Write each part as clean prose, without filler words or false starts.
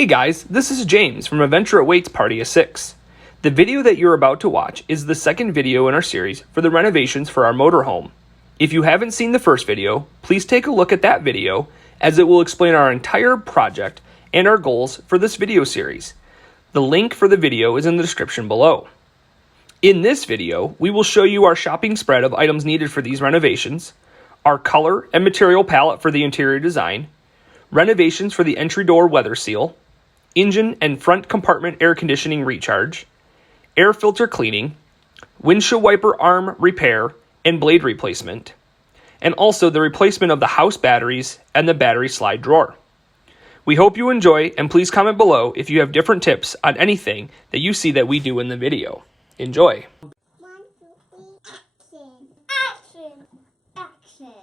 Hey guys, this is James from Adventure Awaits Party of 6. The video that you're about to watch is the second video in our series for the renovations for our motorhome. If you haven't seen the first video, please take a look at that video as it will explain our entire project and our goals for this video series. The link for the video is in the description below. In this video, we will show you our shopping spread of items needed for these renovations, our color and material palette for the interior design, renovations for the entry door weather seal, engine and front compartment air conditioning recharge, air filter cleaning, windshield wiper arm repair and blade replacement, and also the replacement of the house batteries and the battery slide drawer. We hope you enjoy, and please comment below if you have different tips on anything that you see that we do in the video. Enjoy! 1, 2, 3, action! Action! Action!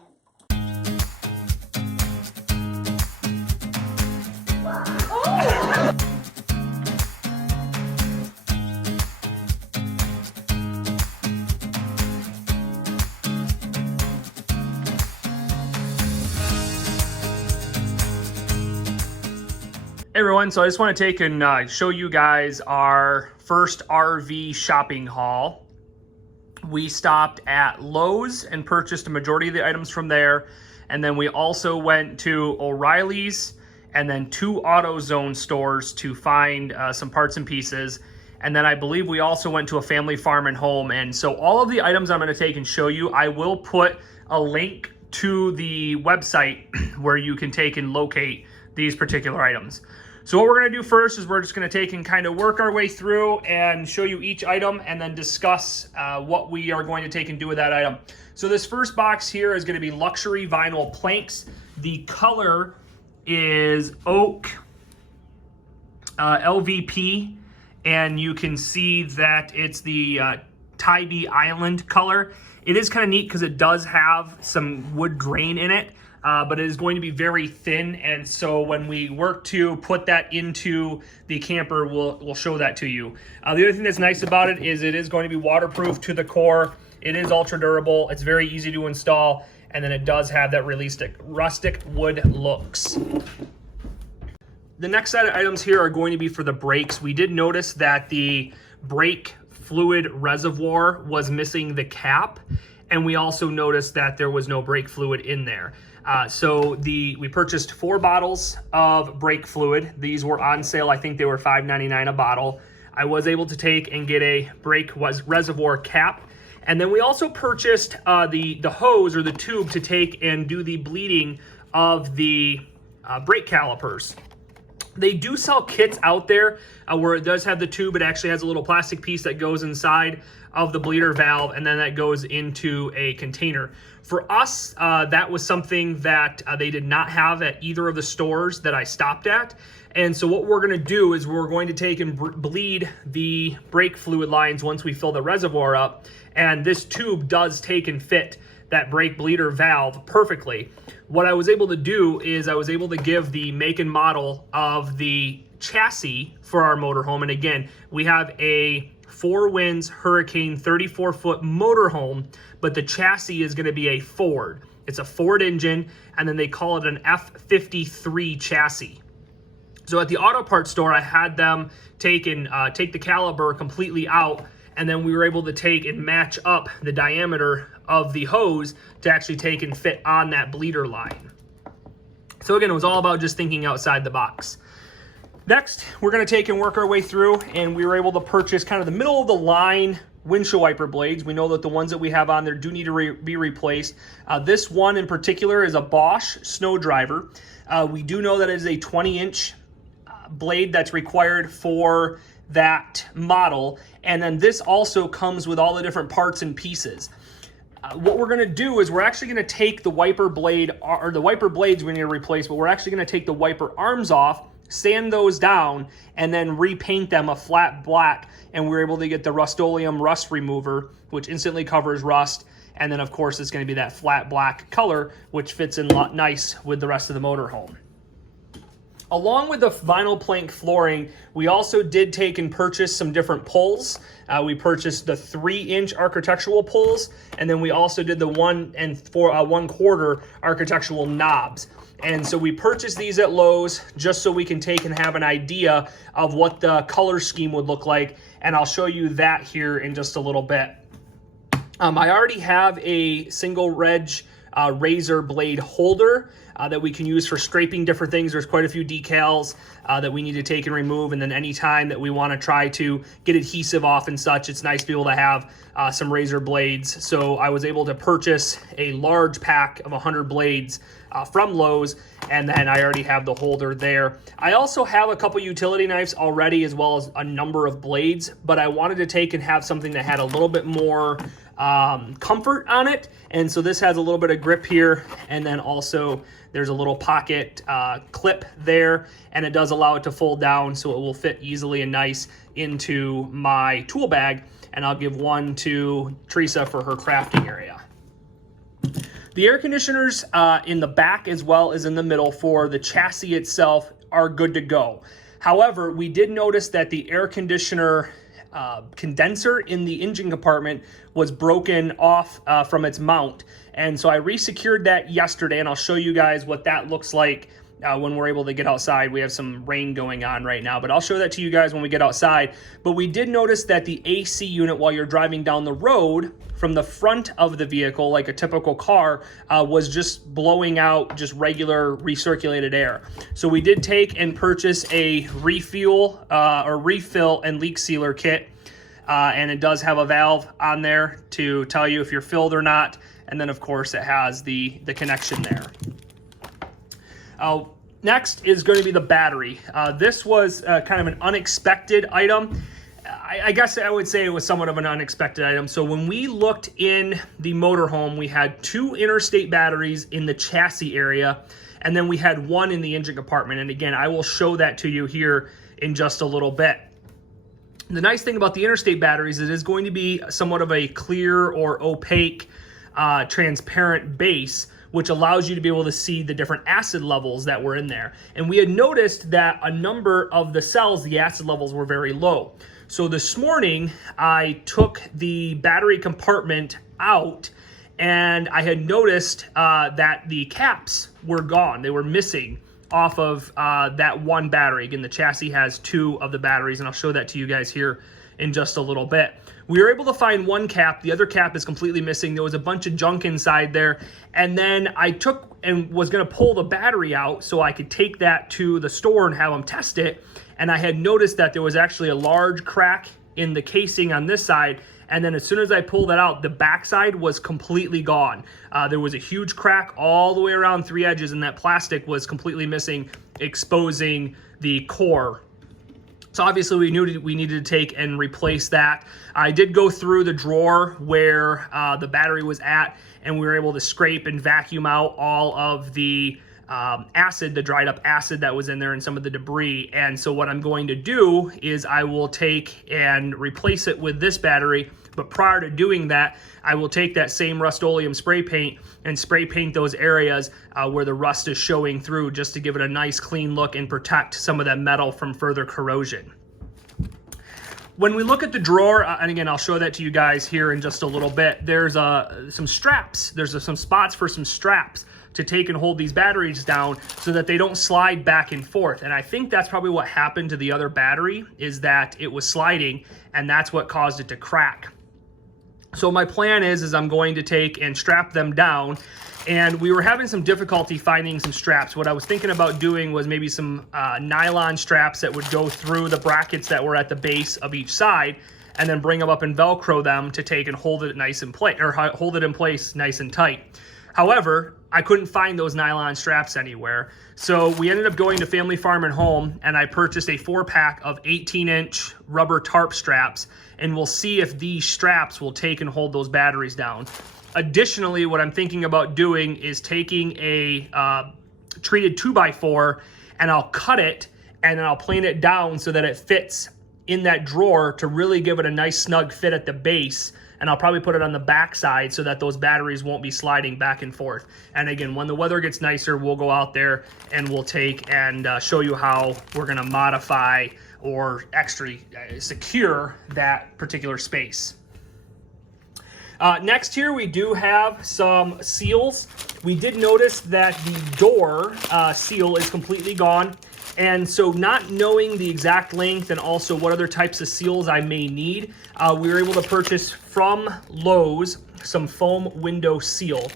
Hey everyone, so I just want to take and show you guys our first RV shopping haul. We stopped at Lowe's and purchased a majority of the items from there, and then we also went to O'Reilly's and then 2 AutoZone stores to find some parts and pieces. And then I believe we also went to a family farm and home. And so all of the items I'm going to take and show you, I will put a link to the website where you can take and locate these particular items. So what we're going to do first is we're just going to take and kind of work our way through and show you each item and then discuss what we are going to take and do with that item. So this first box here is going to be luxury vinyl planks. The color is oak LVP, and you can see that it's the Tybee Island color. It is kind of neat because it does have some wood grain in it. But it is going to be very thin, and so when we work to put that into the camper, we'll show that to you. The other thing that's nice about it is going to be waterproof to the core. It is ultra durable. It's very easy to install, and then it does have that rustic wood looks. The next set of items here are going to be for the brakes. We did notice that the brake fluid reservoir was missing the cap, and we also noticed that there was no brake fluid in there. So we purchased 4 bottles of brake fluid. These were on sale. I think they were $5.99 a bottle. I was able to take and get a brake reservoir cap. And then we also purchased the hose or the tube to take and do the bleeding of the brake calipers. They do sell kits out there where it does have the tube. It actually has a little plastic piece that goes inside of the bleeder valve, and then that goes into a container. For us, that was something that they did not have at either of the stores that I stopped at. And so what we're going to do is we're going to take and bleed the brake fluid lines once we fill the reservoir up. And this tube does take and fit that brake bleeder valve perfectly. What I was able to do is I was able to give the make and model of the chassis for our motorhome. And again, we have a 4 Winds Hurricane 34-foot motorhome, but the chassis is going to be a Ford. It's a Ford engine, and then they call it an F53 chassis. So at the auto parts store, I had them take the caliper completely out, and then we were able to take and match up the diameter of the hose to actually take and fit on that bleeder line. So again, it was all about just thinking outside the box. Next, we're going to take and work our way through, and we were able to purchase kind of the middle of the line windshield wiper blades. We know that the ones that we have on there do need to be replaced. This one in particular is a Bosch snow driver. We do know that it is a 20-inch blade that's required for that model, and then this also comes with all the different parts and pieces. What we're going to do is we're actually going to take the wiper blade, or the wiper blades we need to replace, but we're actually going to take the wiper arms off, sand those down, and then repaint them a flat black, and we're able to get the Rust-Oleum rust remover, which instantly covers rust, and then of course it's going to be that flat black color, which fits in nice with the rest of the motorhome. Along with the vinyl plank flooring, we also did take and purchase some different pulls. We purchased the 3-inch architectural pulls, and then we also did the 1 1/4 architectural knobs. And so we purchased these at Lowe's just so we can take and have an idea of what the color scheme would look like. And I'll show you that here in just a little bit. I already have a single reg razor blade holder that we can use for scraping different things. There's quite a few decals that we need to take and remove, and then anytime that we want to try to get adhesive off and such, it's nice to be able to have some razor blades. So I was able to purchase a large pack of 100 blades from Lowe's, and then I already have the holder there. I also have a couple utility knives already, as well as a number of blades, but I wanted to take and have something that had a little bit more comfort on it. And so this has a little bit of grip here, and then also there's a little pocket clip there, and it does allow it to fold down so it will fit easily and nice into my tool bag. And I'll give one to Teresa for her crafting area. The air conditioners in the back as well as in the middle for the chassis itself are good to go. However, we did notice that the air conditioner condenser in the engine compartment was broken off from its mount. And so I resecured that yesterday, and I'll show you guys what that looks like when we're able to get outside. We have some rain going on right now, but I'll show that to you guys when we get outside. But we did notice that the AC unit, while you're driving down the road from the front of the vehicle, like a typical car, was just blowing out just regular recirculated air. So we did take and purchase a refill and leak sealer kit. And it does have a valve on there to tell you if you're filled or not. And then of course it has the connection there. Next is going to be the battery. This was kind of an unexpected item. I guess I would say it was somewhat of an unexpected item. So when we looked in the motorhome, we had 2 interstate batteries in the chassis area, and then we had 1 in the engine compartment. And again, I will show that to you here in just a little bit. The nice thing about the interstate batteries is it is going to be somewhat of a clear or opaque, transparent base, which allows you to be able to see the different acid levels that were in there. And we had noticed that a number of the cells, the acid levels were very low. So this morning, I took the battery compartment out, and I had noticed that the caps were gone. They were missing off of that one battery. Again, the chassis has 2 of the batteries, and I'll show that to you guys here in just a little bit. We were able to find one cap. The other cap is completely missing. There was a bunch of junk inside there. And then I took and was going to pull the battery out so I could take that to the store and have them test it. And I had noticed that there was actually a large crack in the casing on this side. And then as soon as I pulled that out, the backside was completely gone. There was a huge crack all the way around 3 edges, and that plastic was completely missing, exposing the core. So obviously we knew we needed to take and replace that. I did go through the drawer where the battery was at, and we were able to scrape and vacuum out all of the acid, the dried up acid that was in there and some of the debris. And so what I'm going to do is I will take and replace it with this battery. But prior to doing that, I will take that same Rust-Oleum spray paint and spray paint those areas where the rust is showing through, just to give it a nice clean look and protect some of that metal from further corrosion. When we look at the drawer, and again, I'll show that to you guys here in just a little bit, there's some straps. There's some spots for some straps to take and hold these batteries down so that they don't slide back and forth. And I think that's probably what happened to the other battery, is that it was sliding, and that's what caused it to crack. So my plan is I'm going to take and strap them down, and we were having some difficulty finding some straps. What I was thinking about doing was maybe some nylon straps that would go through the brackets that were at the base of each side, and then bring them up and Velcro them to take and hold it nice in place, or hold it in place nice and tight. However, I couldn't find those nylon straps anywhere. So we ended up going to Family Farm and Home, and I purchased a 4-pack of 18-inch rubber tarp straps, and we'll see if these straps will take and hold those batteries down. Additionally, what I'm thinking about doing is taking a treated 2x4, and I'll cut it, and then I'll plane it down so that it fits in that drawer to really give it a nice snug fit at the base. And I'll probably put it on the back side so that those batteries won't be sliding back and forth. And again, when the weather gets nicer, we'll go out there and we'll take and show you how we're gonna modify or extra secure that particular space. Next here, we do have some seals We did notice that the door seal is completely gone. And so not knowing the exact length and also what other types of seals I may need, we were able to purchase from Lowe's some foam window seal.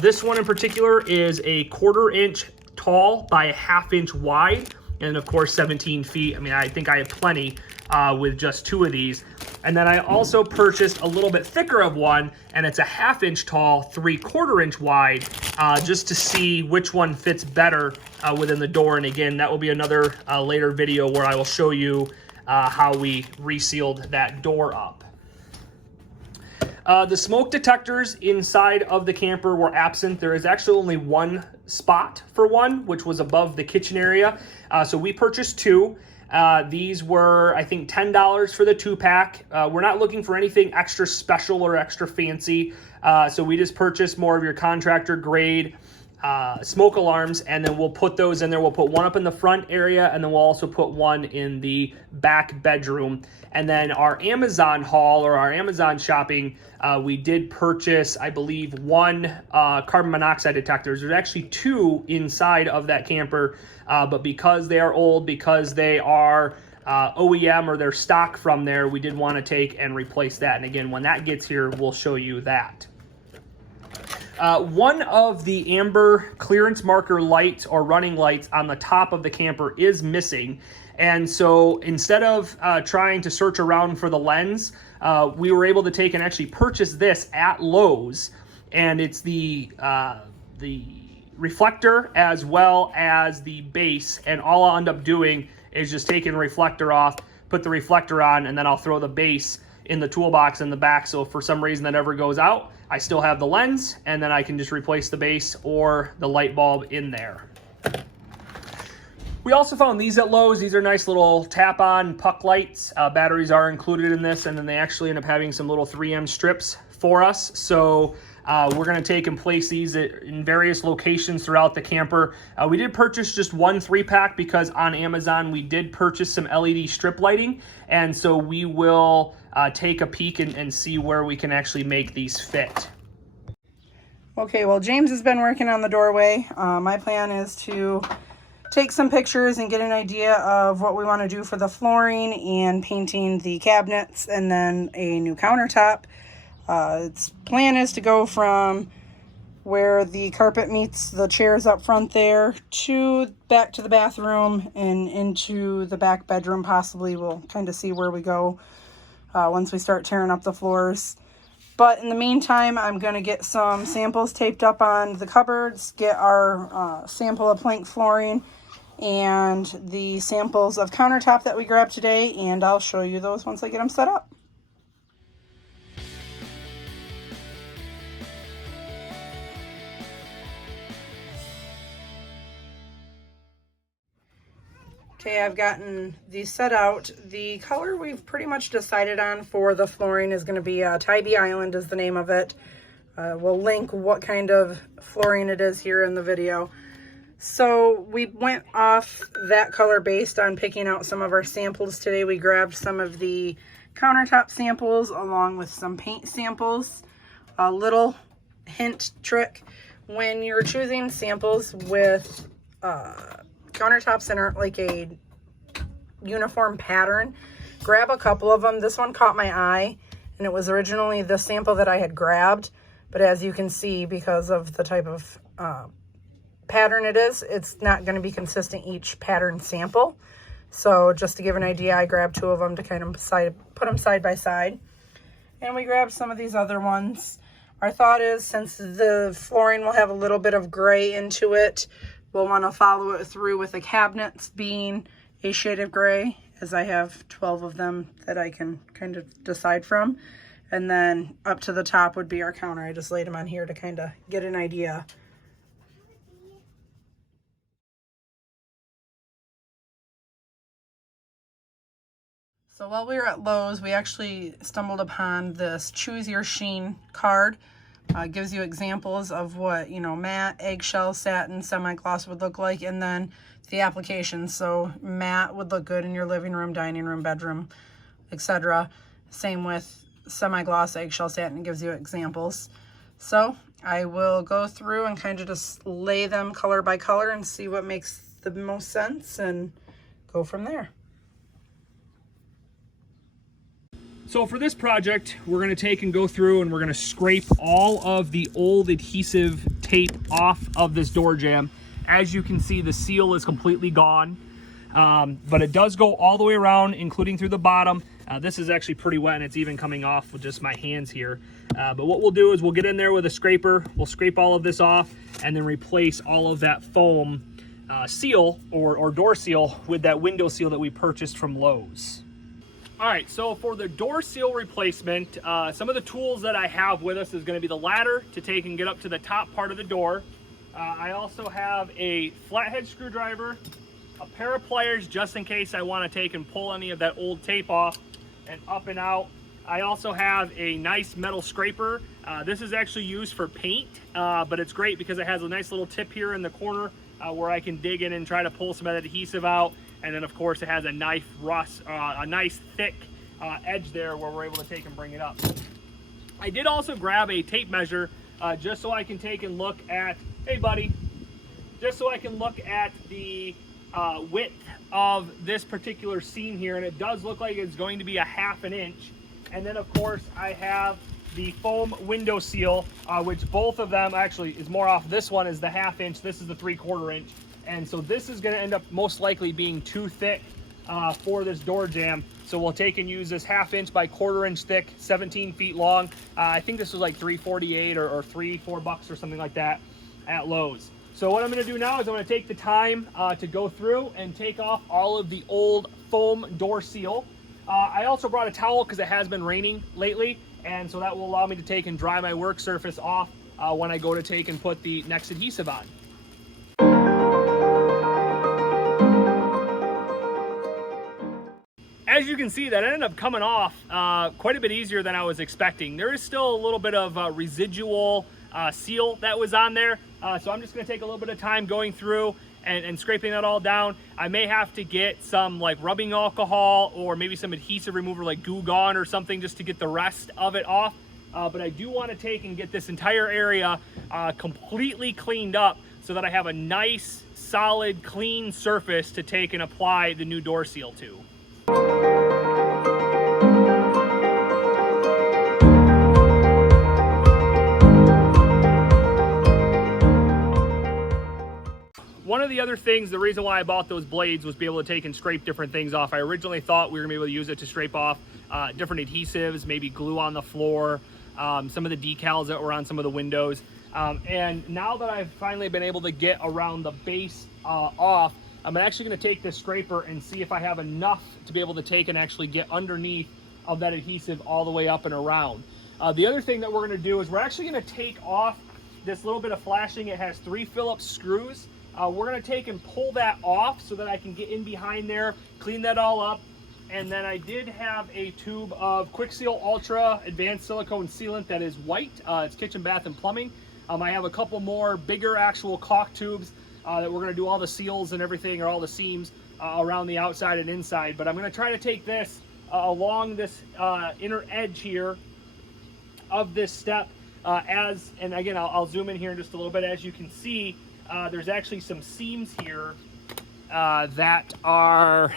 This one in particular is a 1/4 inch tall by a 1/2 inch wide, and of course 17 feet. I mean, I think I have plenty with just 2 of these. And then I also purchased a little bit thicker of one, and it's a 1/2 inch tall, 3/4 inch wide, just to see which one fits better within the door. And again, that will be another later video where I will show you how we resealed that door up. The smoke detectors inside of the camper were absent. There is actually only one spot for one, which was above the kitchen area. So we purchased 2. These were, I think, $10 for the 2-pack. We're not looking for anything extra special or extra fancy. So we just purchased more of your contractor grade smoke alarms, and then we'll put those in there. We'll put one up in the front area, and then we'll also put one in the back bedroom. And then our Amazon haul, or our Amazon shopping, we did purchase, I believe, 1 carbon monoxide detectors. There's actually 2 inside of that camper, but because they are old, because they are OEM or they're stock from there, we did want to take and replace that. And again, when that gets here, we'll show you that. One of the amber clearance marker lights or running lights on the top of the camper is missing. And so instead of trying to search around for the lens, we were able to take and actually purchase this at Lowe's. And it's the reflector as well as the base. And all I'll end up doing is just taking the reflector off, put the reflector on, and then I'll throw the base in the toolbox in the back. So if for some reason that ever goes out, I still have the lens, and then I can just replace the base or the light bulb in there. We also found these at Lowe's. These are nice little tap-on puck lights. Batteries are included in this, and then they actually end up having some little 3M strips for us. So we're going to take and place these in various locations throughout the camper. We did purchase just 1 3-pack because on Amazon we did purchase some LED strip lighting, and so we will take a peek and see where we can actually make these fit. Okay, well, James has been working on the doorway. My plan is to take some pictures and get an idea of what we want to do for the flooring and painting the cabinets, and then a new countertop. Its plan is to go from where the carpet meets the chairs up front there to back to the bathroom and into the back bedroom. Possibly we'll kind of see where we go once we start tearing up the floors. But in the meantime, I'm going to get some samples taped up on the cupboards, get our sample of plank flooring and the samples of countertop that we grabbed today, and I'll show you those once I get them set up. Okay, I've gotten these set out. The color we've pretty much decided on for the flooring is going to be Tybee Island is the name of it. We'll link what kind of flooring it is here in the video. So we went off that color based on picking out some of our samples today. We grabbed some of the countertop samples along with some paint samples. A little hint trick: when you're choosing samples with countertops that aren't like a uniform pattern, grab a couple of them. This one caught my eye, and it was originally the sample that I had grabbed, but as you can see, because of the type of pattern it is, it's not going to be consistent each pattern sample. So just to give an idea, I grabbed 2 of them to kind of put them side by side, and we grabbed some of these other ones. Our thought is, since the flooring will have a little bit of gray into it, we'll want to follow it through with the cabinets being a shade of gray, as I have 12 of them that I can kind of decide from. And then up to the top would be our counter. I just laid them on here to kind of get an idea. So while we were at Lowe's, we actually stumbled upon this Choose Your Sheen card. Gives you examples of what, matte, eggshell, satin, semi-gloss would look like, and then the applications. So matte would look good in your living room, dining room, bedroom, etc. Same with semi-gloss, eggshell, satin. It gives you examples. So I will go through and kind of just lay them color by color and see what makes the most sense and go from there. So for this project, we're going to take and go through and we're going to scrape all of the old adhesive tape off of this door jamb. As you can see, the seal is completely gone, but it does go all the way around, including through the bottom. This is actually pretty wet and it's even coming off with just my hands here. But what we'll do is we'll get in there with a scraper, we'll scrape all of this off and then replace all of that foam seal or door seal with that window seal that we purchased from Lowe's. All right, so for the door seal replacement, some of the tools that I have with us is going to be the ladder to take and get up to the top part of the door. I also have a flathead screwdriver, a pair of pliers just in case I want to take and pull any of that old tape off and up and out. I also have a nice metal scraper. This is actually used for paint, but it's great because it has a nice little tip here in the corner where I can dig in and try to pull some of that adhesive out. And then of course it has a nice thick edge there where we're able to take and bring it up. I did also grab a tape measure just so I can take and look at, hey buddy, just so I can look at the width of this particular seam here, and it does look like it's going to be a 1/2 inch. And then of course I have the foam window seal, which both of them actually is more off. This one is the 1/2 inch, this is the 3/4 inch. And so this is going to end up most likely being too thick for this door jamb. So we'll take and use this 1/2 inch by 1/4 inch thick, 17 feet long. I think this was like $3.48 or $4 or something like that at Lowe's. So what I'm going to do now is I'm going to take the time to go through and take off all of the old foam door seal. I also brought a towel because it has been raining lately, and so that will allow me to take and dry my work surface off when I go to take and put the next adhesive on. As you can see, that ended up coming off quite a bit easier than I was expecting. There is still a little bit of residual seal that was on there, so I'm just going to take a little bit of time going through and scraping that all down. I may have to get some like rubbing alcohol or maybe some adhesive remover like Goo Gone or something just to get the rest of it off. But I do want to take and get this entire area completely cleaned up so that I have a nice, solid, clean surface to take and apply the new door seal to. One of the other things, the reason why I bought those blades was be able to take and scrape different things off. I originally thought we were gonna be able to use it to scrape off different adhesives, maybe glue on the floor, some of the decals that were on some of the windows. And now that I've finally been able to get around the base off, I'm actually gonna take this scraper and see if I have enough to be able to take and actually get underneath of that adhesive all the way up and around. The other thing that we're gonna do is we're actually gonna take off this little bit of flashing. It has 3 Phillips screws. We're gonna take and pull that off so that I can get in behind there, clean that all up. And then I did have a tube of Quick Seal Ultra Advanced Silicone Sealant that is white. It's kitchen, bath, and plumbing. I have a couple more bigger actual caulk tubes that we're gonna do all the seals and everything, or all the seams around the outside and inside. But I'm gonna try to take this along this inner edge here of this step and again, I'll zoom in here in just a little bit. As you can see, there's actually some seams here that are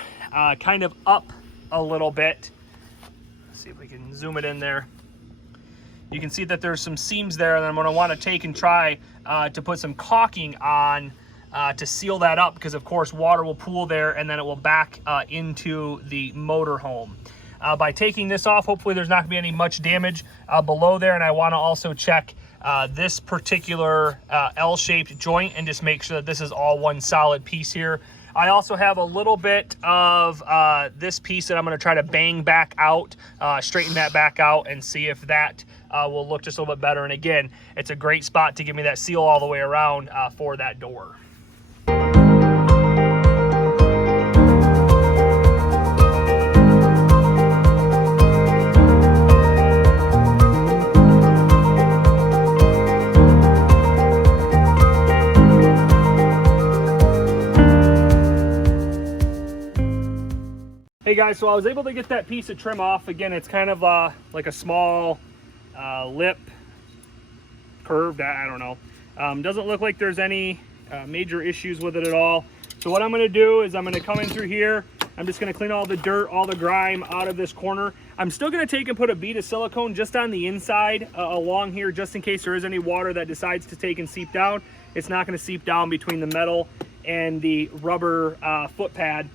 kind of up a little bit. Let's see if we can zoom it in there. You can see that there's some seams there, and I'm going to want to take and try to put some caulking on to seal that up, because of course water will pool there and then it will back into the motor home. By taking this off, hopefully there's not going to be any much damage below there, and I want to also check this particular L-shaped joint and just make sure that this is all one solid piece here. I also have a little bit of this piece that I'm going to try to bang back out, straighten that back out, and see if that will look just a little bit better. And again, it's a great spot to give me that seal all the way around for that door. Hey guys, so I was able to get that piece of trim off. Again, it's kind of like a small lip curved. I don't know. Doesn't look like there's any major issues with it at all. So what I'm going to do is I'm going to come in through here. I'm just going to clean all the dirt, all the grime out of this corner. I'm still going to take and put a bead of silicone just on the inside along here, just in case there is any water that decides to take and seep down. It's not going to seep down between the metal and the rubber foot pad.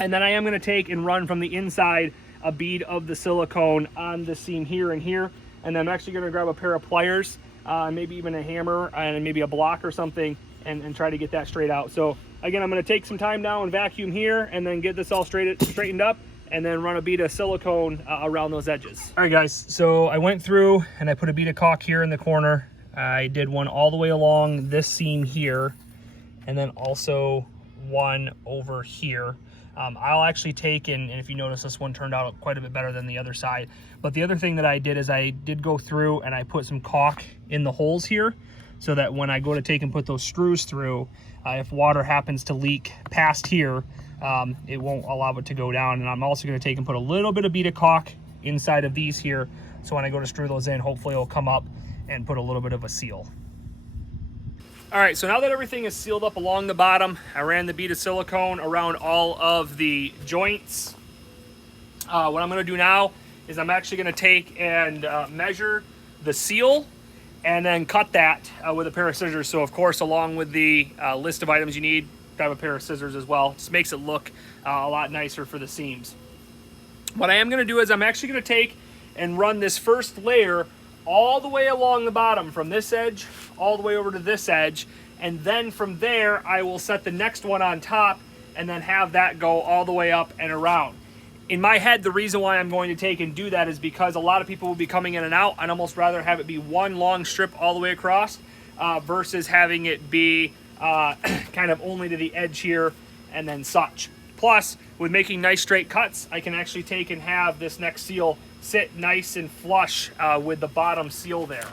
And then I am going to take and run from the inside a bead of the silicone on the seam here and here. And then I'm actually going to grab a pair of pliers, maybe even a hammer and maybe a block or something, and try to get that straight out. So again, I'm going to take some time now and vacuum here and then get this all straightened up and then run a bead of silicone around those edges. All right, guys, so I went through and I put a bead of caulk here in the corner. I did one all the way along this seam here and then also one over here. I'll actually take, and if you notice, this one turned out quite a bit better than the other side. But the other thing that I did is I did go through and I put some caulk in the holes here so that when I go to take and put those screws through, if water happens to leak past here, it won't allow it to go down. And I'm also going to take and put a little bit of bead of caulk inside of these here, so when I go to screw those in, hopefully it'll come up and put a little bit of a seal. All right, so now that everything is sealed up along the bottom, I ran the bead of silicone around all of the joints. What I'm going to do now is I'm actually going to take and measure the seal and then cut that with a pair of scissors. So of course, along with the list of items you need, grab a pair of scissors as well. Just makes it look a lot nicer for the seams. What I am going to do is I'm actually going to take and run this first layer all the way along the bottom, from this edge all the way over to this edge, and then from there I will set the next one on top and then have that go all the way up and around. In my head, the reason why I'm going to take and do that is because a lot of people will be coming in and out. I'd almost rather have it be one long strip all the way across versus having it be kind of only to the edge here and then such. Plus, with making nice straight cuts, I can actually take and have this next seal sit nice and flush with the bottom seal there.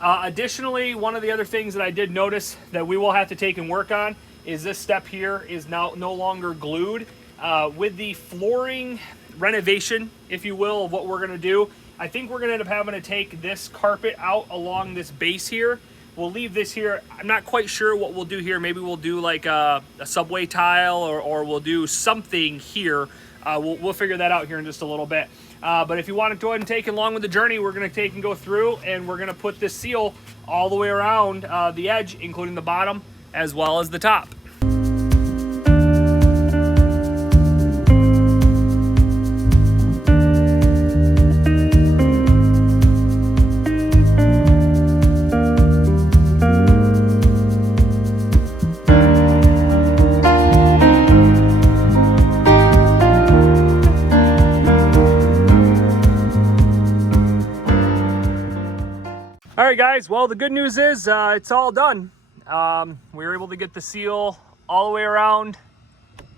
Additionally, one of the other things that I did notice that we will have to take and work on is this step here is now no longer glued. With the flooring renovation, if you will, of what we're going to do, I think we're going to end up having to take this carpet out along this base here. We'll leave this here. I'm not quite sure what we'll do here. Maybe we'll do like a subway tile, or we'll do something here. We'll figure that out here in just a little bit. But if you want to go ahead and take along with the journey, we're going to take and go through, and we're going to put this seal all the way around the edge, including the bottom as well as the top. All right, guys, well, the good news is it's all done. We were able to get the seal all the way around,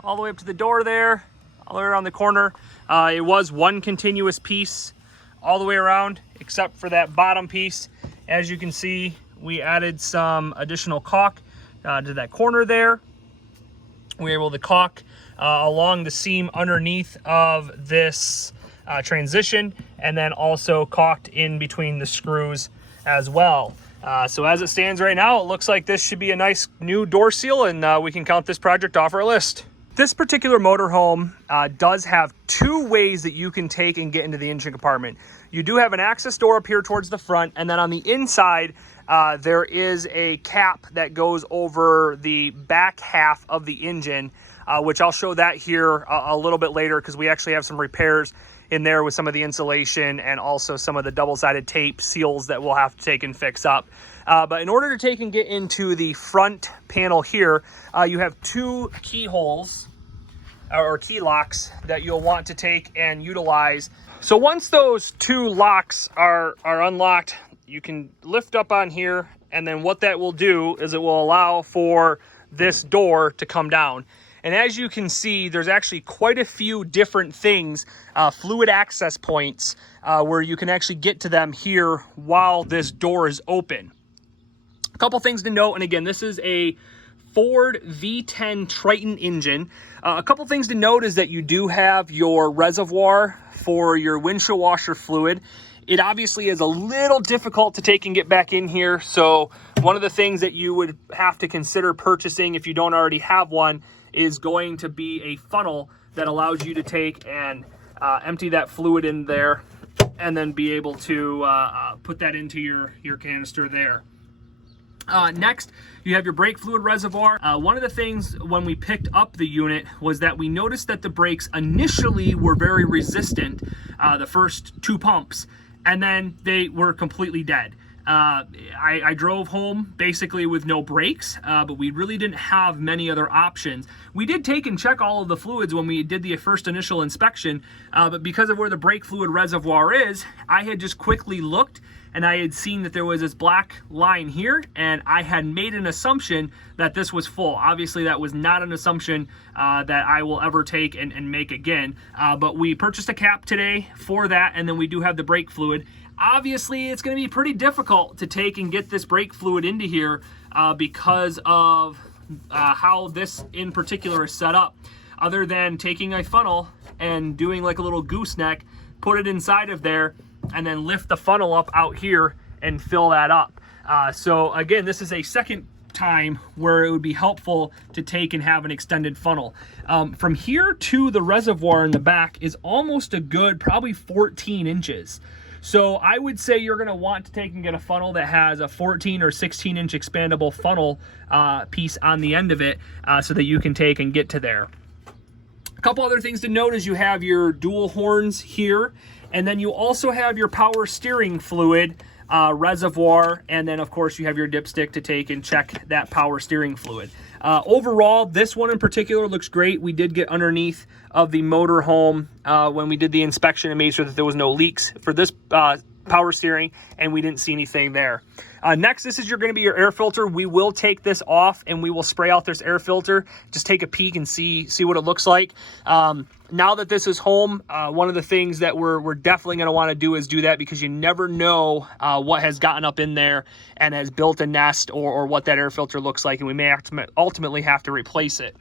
all the way up to the door there, all the way around the corner. It was one continuous piece all the way around, except for that bottom piece. As you can see, we added some additional caulk to that corner there. We were able to caulk along the seam underneath of this transition, and then also caulked in between the screws as well. So as it stands right now, it looks like this should be a nice new door seal, and we can count this project off our list. This particular motorhome does have two ways that you can take and get into the engine compartment. You do have an access door up here towards the front, and then on the inside there is a cap that goes over the back half of the engine, which I'll show that here a little bit later, because we actually have some repairs in there with some of the insulation and also some of the double-sided tape seals that we'll have to take and fix up. But in order to take and get into the front panel here, you have two keyholes or key locks that you'll want to take and utilize. So once those two locks are unlocked, you can lift up on here, and then what that will do is it will allow for this door to come down. And as you can see, there's actually quite a few different things, fluid access points, where you can actually get to them here while this door is open. A couple things to note, and again, this is a Ford V10 Triton engine. A couple things to note is that you do have your reservoir for your windshield washer fluid. It obviously is a little difficult to take and get back in here. So one of the things that you would have to consider purchasing if you don't already have one is going to be a funnel that allows you to take and empty that fluid in there and then be able to put that into your canister there. Next, you have your brake fluid reservoir. One of the things when we picked up the unit was that we noticed that the brakes initially were very resistant, the first 2 pumps, and then they were completely dead. I drove home basically with no brakes, but we really didn't have many other options. We did take and check all of the fluids when we did the first initial inspection, but because of where the brake fluid reservoir is, I had just quickly looked and I had seen that there was this black line here, and I had made an assumption that this was full. Obviously, that was not an assumption that I will ever take and make again, but we purchased a cap today for that, and then we do have the brake fluid. Obviously, it's going to be pretty difficult to take and get this brake fluid into here because of how this in particular is set up. Other than taking a funnel and doing like a little gooseneck, put it inside of there, and then lift the funnel up out here and fill that up. So again, this is a second time where it would be helpful to take and have an extended funnel. From here to the reservoir in the back is almost a good, probably 14 inches. So I would say you're going to want to take and get a funnel that has a 14 or 16 inch expandable funnel piece on the end of it so that you can take and get to there. A couple other things to note is you have your dual horns here, and then you also have your power steering fluid reservoir, and then of course you have your dipstick to take and check that power steering fluid. Overall, this one in particular looks great. We did get underneath of the motor home when we did the inspection and made sure that there was no leaks for this power steering, and we didn't see anything there. Next, this is going to be your air filter. We will take this off and we will spray out this air filter. Just take a peek and see what it looks like. Now that this is home, one of the things that we're definitely going to want to do is do that, because you never know what has gotten up in there and has built a nest, or what that air filter looks like, and we may ultimately have to replace it.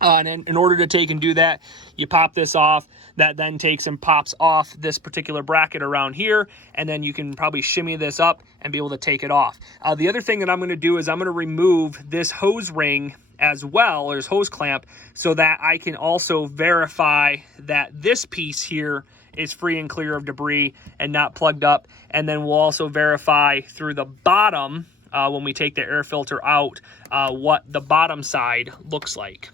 And in order to take and do that, you pop this off. That then takes and pops off this particular bracket around here, and then you can probably shimmy this up and be able to take it off. The other thing that I'm going to do is I'm going to remove this hose ring as well, or this hose clamp, so that I can also verify that this piece here is free and clear of debris and not plugged up. And then we'll also verify through the bottom, when we take the air filter out, what the bottom side looks like.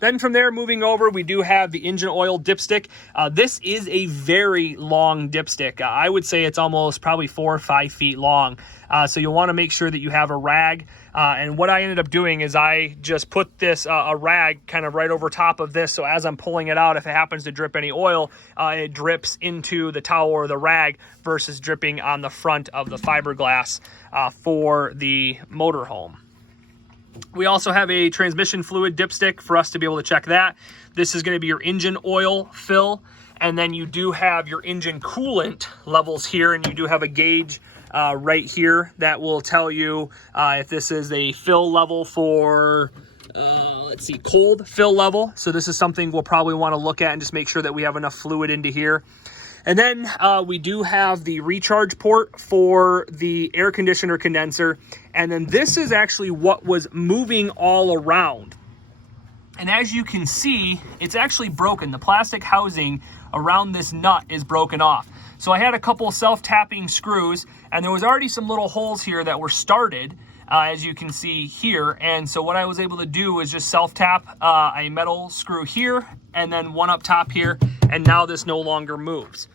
Then from there, moving over, we do have the engine oil dipstick. This is a very long dipstick. I would say it's almost probably 4 or 5 feet long. So you'll want to make sure that you have a rag. And what I ended up doing is I just put this, a rag kind of right over top of this. So as I'm pulling it out, if it happens to drip any oil, it drips into the towel or the rag versus dripping on the front of the fiberglass for the motorhome. We also have a transmission fluid dipstick for us to be able to check that. This is going to be your engine oil fill, and then you do have your engine coolant levels here, and you do have a gauge right here that will tell you if this is a fill level for, let's see, cold fill level. So this is something we'll probably want to look at and just make sure that we have enough fluid into here. And then we do have the recharge port for the air conditioner condenser. And then this is actually what was moving all around. And as you can see, it's actually broken. The plastic housing around this nut is broken off. So I had a couple self-tapping screws, and there was already some little holes here that were started, as you can see here. And so what I was able to do was just self-tap a metal screw here, and then one up top here, and now this no longer moves.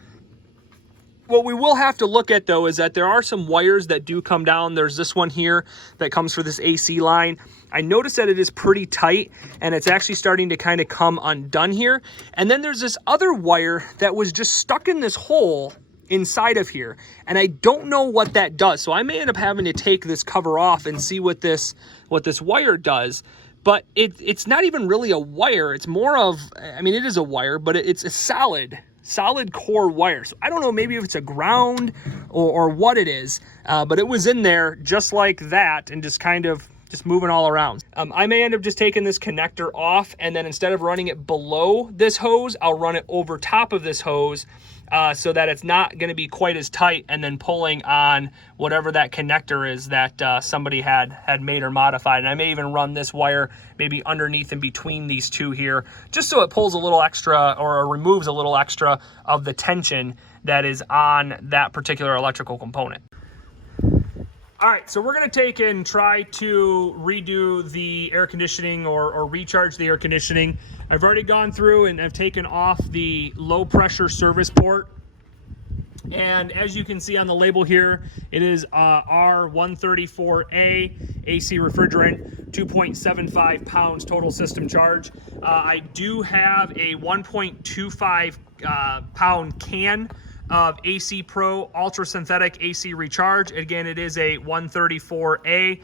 What we will have to look at, though, is that there are some wires that do come down. There's this one here that comes for this AC line. I noticed that it is pretty tight, and it's actually starting to kind of come undone here. And then there's this other wire that was just stuck in this hole inside of here, and I don't know what that does. So I may end up having to take this cover off and see what this wire does. But it's not even really a wire. It's more of, I mean, it is a wire, but it's a solid core wire. So I don't know, maybe if it's a ground or what it is, but it was in there just like that and just kind of just moving all around. I may end up just taking this connector off, and then instead of running it below this hose, I'll run it over top of this hose so that it's not going to be quite as tight, and then pulling on whatever that connector is that somebody had made or modified. And I may even run this wire maybe underneath and between these two here, just so it pulls a little extra or removes a little extra of the tension that is on that particular electrical component. All right, so we're gonna take and try to redo the air conditioning or recharge the air conditioning. I've already gone through and I've taken off the low pressure service port. And as you can see on the label here, it is R134A AC refrigerant, 2.75 pounds total system charge. I do have a 1.25 pound can of AC Pro Ultra Synthetic AC Recharge. Again, it is a 134A.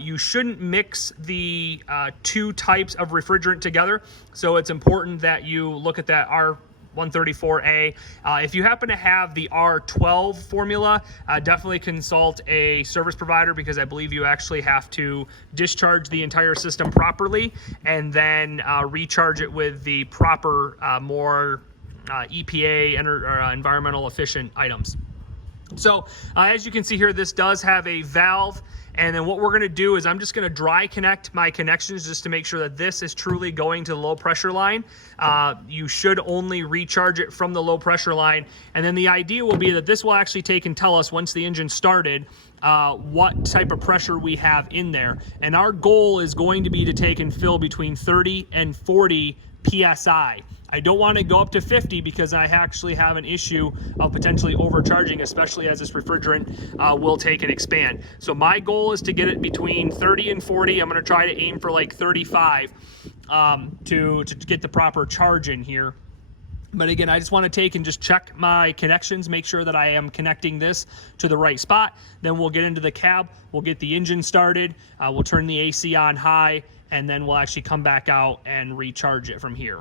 You shouldn't mix the two types of refrigerant together, so it's important that you look at that R134A. If you happen to have the R12 formula, definitely consult a service provider, because I believe you actually have to discharge the entire system properly and then recharge it with the proper, more EPA or environmental efficient items. So as you can see here, this does have a valve, and then what we're going to do is I'm just going to dry connect my connections just to make sure that this is truly going to the low pressure line. You should only recharge it from the low pressure line, and then the idea will be that this will actually take and tell us, once the engine started, what type of pressure we have in there. And our goal is going to be to take and fill between 30 and 40 PSI. I don't want to go up to 50 because I actually have an issue of potentially overcharging, especially as this refrigerant will take and expand. So my goal is to get it between 30 and 40. I'm going to try to aim for like 35 to get the proper charge in here. But again, I just want to take and just check my connections, make sure that I am connecting this to the right spot. Then we'll get into the cab, we'll get the engine started, we'll turn the AC on high, and then we'll actually come back out and recharge it from here.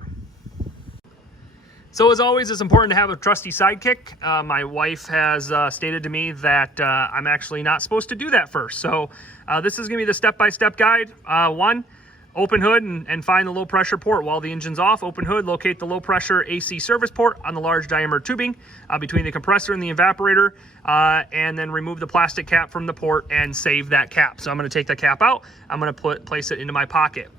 So as always, it's important to have a trusty sidekick. My wife has stated to me that I'm actually not supposed to do that first. So this is going to be the step-by-step guide. One, open hood and find the low pressure port while the engine's off. Open hood, locate the low pressure AC service port on the large diameter tubing between the compressor and the evaporator, and then remove the plastic cap from the port and save that cap. So I'm going to take the cap out. I'm going to place it into my pocket.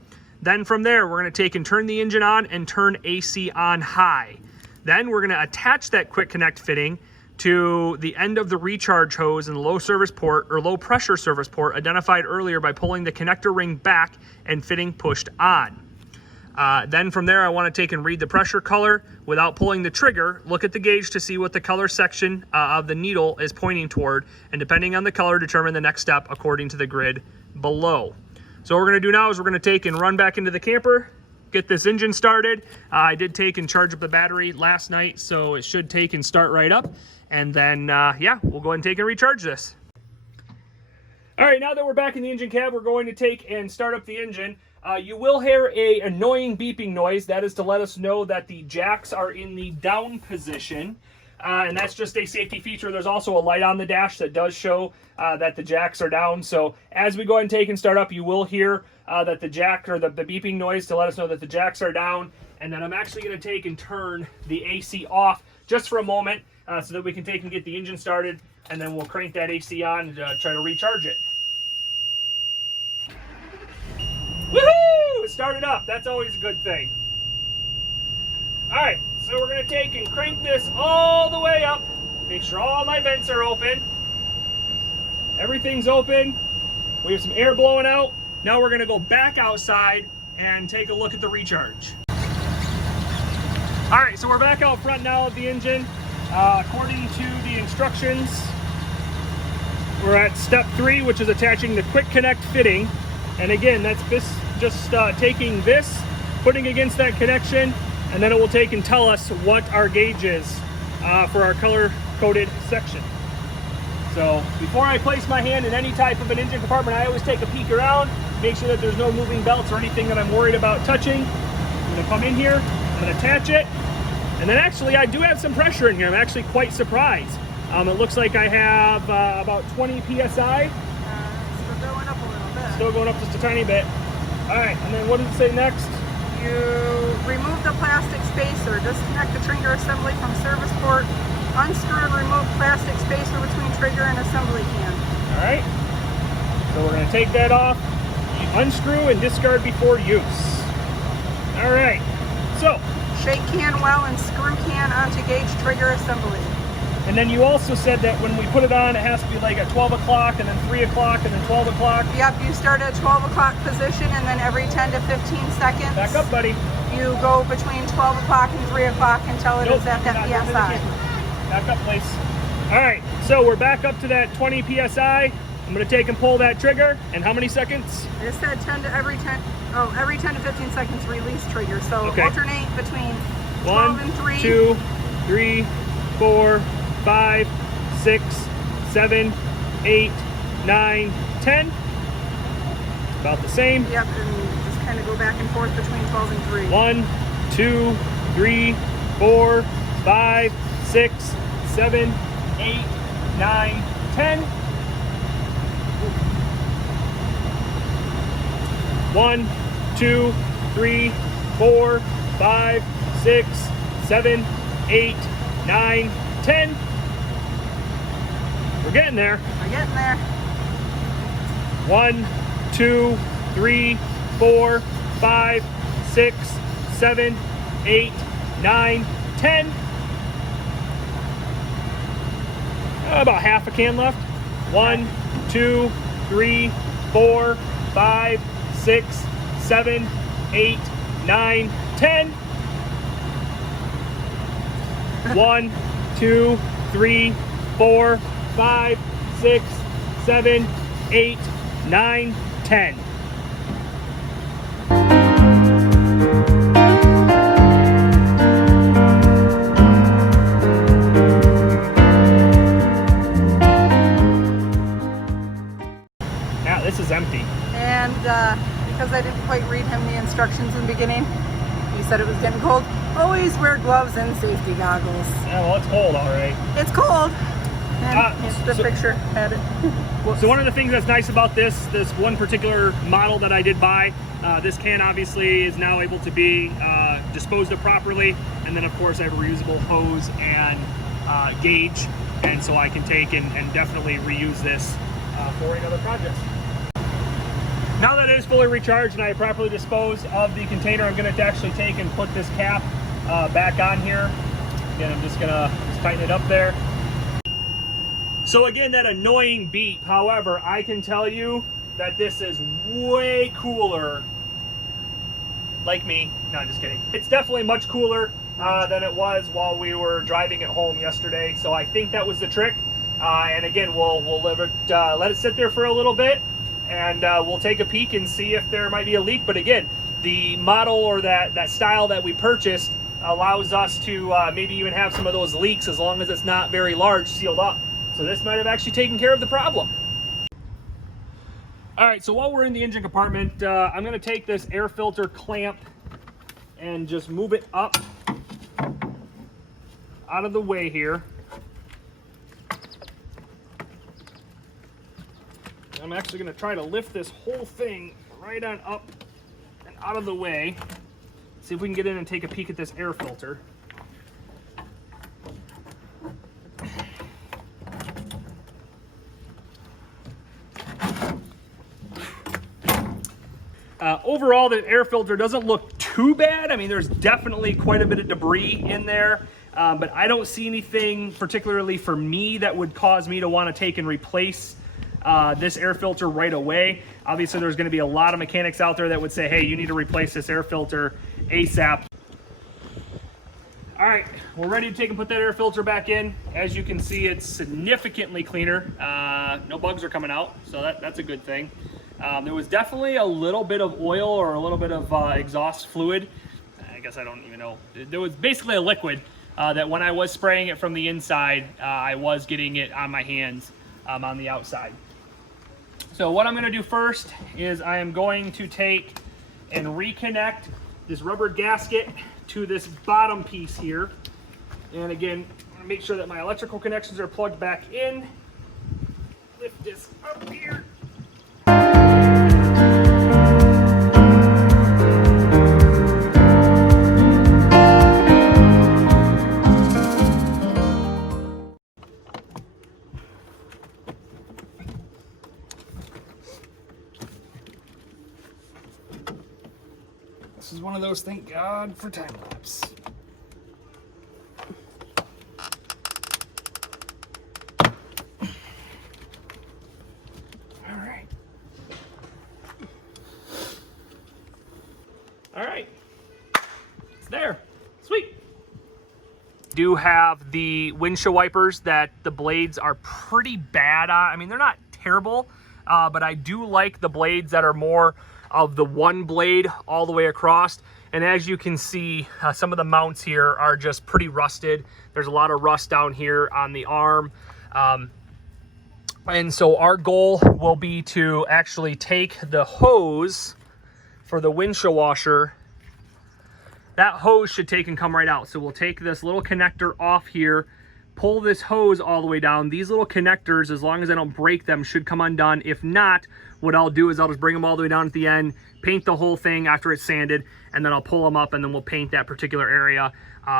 Then from there, we're going to take and turn the engine on and turn AC on high. Then we're going to attach that quick connect fitting to the end of the recharge hose in the low service port or low pressure service port identified earlier by pulling the connector ring back and fitting pushed on. Then from there, I want to take and read the pressure color without pulling the trigger. Look at the gauge to see what the color section of the needle is pointing toward, and depending on the color, determine the next step according to the grid below. So what we're going to do now is we're going to take and run back into the camper, get this engine started. I did take and charge up the battery last night, so it should take and start right up. And then, yeah, we'll go ahead and take and recharge this. All right, now that we're back in the engine cab, we're going to take and start up the engine. You will hear an annoying beeping noise. That is to let us know that the jacks are in the down position. And that's just a safety feature. There's also a light on the dash that does show that the jacks are down. So as we go ahead and take and start up, you will hear that the jack or the beeping noise to let us know that the jacks are down. And then I'm actually going to take and turn the AC off just for a moment so that we can take and get the engine started, and then we'll crank that AC on and try to recharge it. Woohoo! It started up. That's always a good thing. All right, so we're going to take and crank this all the way up. Make sure all my vents are open. Everything's open. We have some air blowing out. Now we're going to go back outside and take a look at the recharge. All right, so we're back out front now of the engine. According to the instructions, we're at step 3, which is attaching the quick connect fitting. And again, that's just taking this, putting against that connection, and then it will take and tell us what our gauge is for our color-coded section. So before I place my hand in any type of an engine compartment, I always take a peek around, make sure that there's no moving belts or anything that I'm worried about touching. I'm going to come in here, I'm going to attach it, and then actually I do have some pressure in here. I'm actually quite surprised. It looks like I have about 20 PSI. We're going up a little bit. still going up just a tiny bit. All right, and then what does it say next? You remove the plastic spacer, disconnect the trigger assembly from service port, unscrew and remove plastic spacer between trigger and assembly can. All right, so we're gonna take that off, unscrew and discard before use. All right, so. Shake can well and screw can onto gauge trigger assembly. And then you also said that when we put it on, it has to be like at 12 o'clock and then 3 o'clock and then 12 o'clock. Yep, you start at 12 o'clock position and then every 10 to 15 seconds. Back up, buddy. You go between 12 o'clock and 3 o'clock until it is at that PSI. Back up, please. All right, so we're back up to that 20 PSI. I'm gonna take and pull that trigger. And how many seconds? It said every 10 to 15 seconds release trigger. So okay. Alternate between 1, 12 and 3. 2, 3, 4, 5, 6, 7, 8, 9, 10. About the same. Yep, and just kind of go back and forth between 12 and 3. 1, 2, 3, 4, 5, 6, 7, 8, 9, 10. 1, 2, 3, 4, 5, 6, 7, 8, 9, 10. We're getting there. We're getting there. 1, 2, 3, 4, 5, 6, 7, 8, 9, 10. About half a can left. 1, 2, 3, 4, 5, 6, 7, 8, 9, 10. 1, 2, 3, 4, 5, 6, 7, 8, 9, 10. Now this is empty. And because I didn't quite read him the instructions in the beginning, he said it was getting cold. Always wear gloves and safety goggles. Yeah, well, it's cold, all right. It's cold. And the picture had it. So one of the things that's nice about this one particular model that I did buy, this can obviously is now able to be disposed of properly. And then of course I have a reusable hose and gauge. And so I can take and definitely reuse this for another project. Now that it is fully recharged and I have properly disposed of the container, I'm going to actually take and put this cap back on here. Again, I'm just going to tighten it up there. So again, that annoying beep. However, I can tell you that this is way cooler. Like me. No, just kidding. It's definitely much cooler than it was while we were driving it home yesterday. So I think that was the trick. And again, we'll let it sit there for a little bit. And we'll take a peek and see if there might be a leak. But again, the model or that style that we purchased allows us to maybe even have some of those leaks as long as it's not very large sealed up. So this might have actually taken care of the problem. All right, so while we're in the engine compartment, I'm gonna take this air filter clamp and just move it up out of the way here. I'm actually gonna try to lift this whole thing right on up and out of the way. See if we can get in and take a peek at this air filter. Overall, the air filter doesn't look too bad. I mean, there's definitely quite a bit of debris in there, but I don't see anything particularly for me that would cause me to want to take and replace this air filter right away. Obviously, there's going to be a lot of mechanics out there that would say, hey, you need to replace this air filter ASAP. All right, we're ready to take and put that air filter back in. As you can see, it's significantly cleaner. No bugs are coming out, so that's a good thing. There was definitely a little bit of oil or a little bit of exhaust fluid. I guess I don't even know. There was basically a liquid that when I was spraying it from the inside, I was getting it on my hands on the outside. So what I'm going to do first is I am going to take and reconnect this rubber gasket to this bottom piece here. And again, I'm going to make sure that my electrical connections are plugged back in. Lift this up here. those, thank God for time lapse. All right, it's there. Sweet. Do have the windshield wipers that the blades are pretty bad on. I mean, they're not terrible, but I do like the blades that are more of the one blade all the way across. And as you can see, some of the mounts here are just pretty rusted. There's a lot of rust down here on the arm. And so our goal will be to actually take the hose for the windshield washer. That hose should take and come right out. So we'll take this little connector off here, pull this hose all the way down. These little connectors, as long as I don't break them, should come undone. If not, what I'll do is I'll just bring them all the way down at the end, paint the whole thing after it's sanded, and then I'll pull them up and then we'll paint that particular area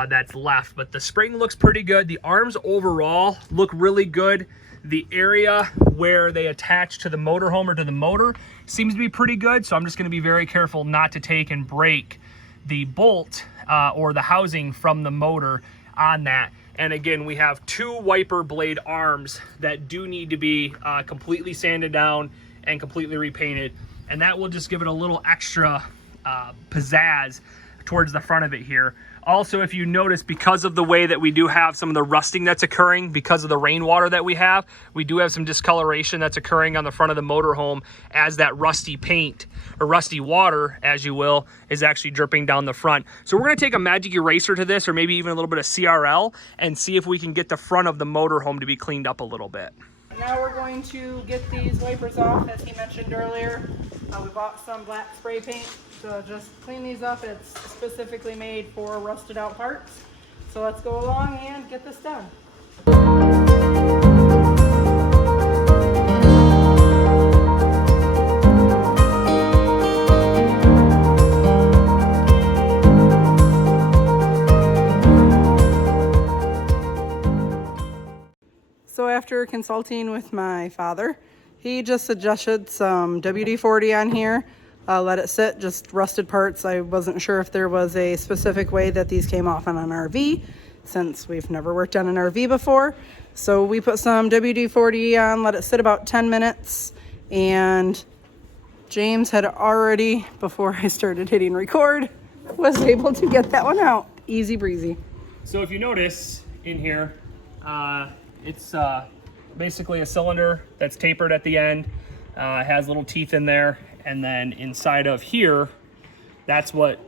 that's left. But the spring looks pretty good. The arms overall look really good. The area where they attach to the motorhome or to the motor seems to be pretty good. So I'm just gonna be very careful not to take and break the bolt or the housing from the motor on that. And again, we have 2 wiper blade arms that do need to be completely sanded down and completely repainted. And that will just give it a little extra pizzazz towards the front of it here. Also, if you notice, because of the way that we do have some of the rusting that's occurring because of the rainwater that we do have some discoloration that's occurring on the front of the motorhome as that rusty paint, or rusty water, as you will, is actually dripping down the front. So we're gonna take a magic eraser to this, or maybe even a little bit of CRL, and see if we can get the front of the motorhome to be cleaned up a little bit. Now we're going to get these wipers off, as he mentioned earlier. We bought some black spray paint to just clean these up. It's specifically made for rusted out parts. So let's go along and get this done. So after consulting with my father, he just suggested some WD-40 on here. Let it sit, just rusted parts. I wasn't sure if there was a specific way that these came off on an RV, since we've never worked on an RV before. So we put some WD-40 on, let it sit about 10 minutes, and James had already, before I started hitting record, was able to get that one out. Easy breezy. So if you notice in here, it's basically a cylinder that's tapered at the end. It has little teeth in there, and then inside of here, that's what,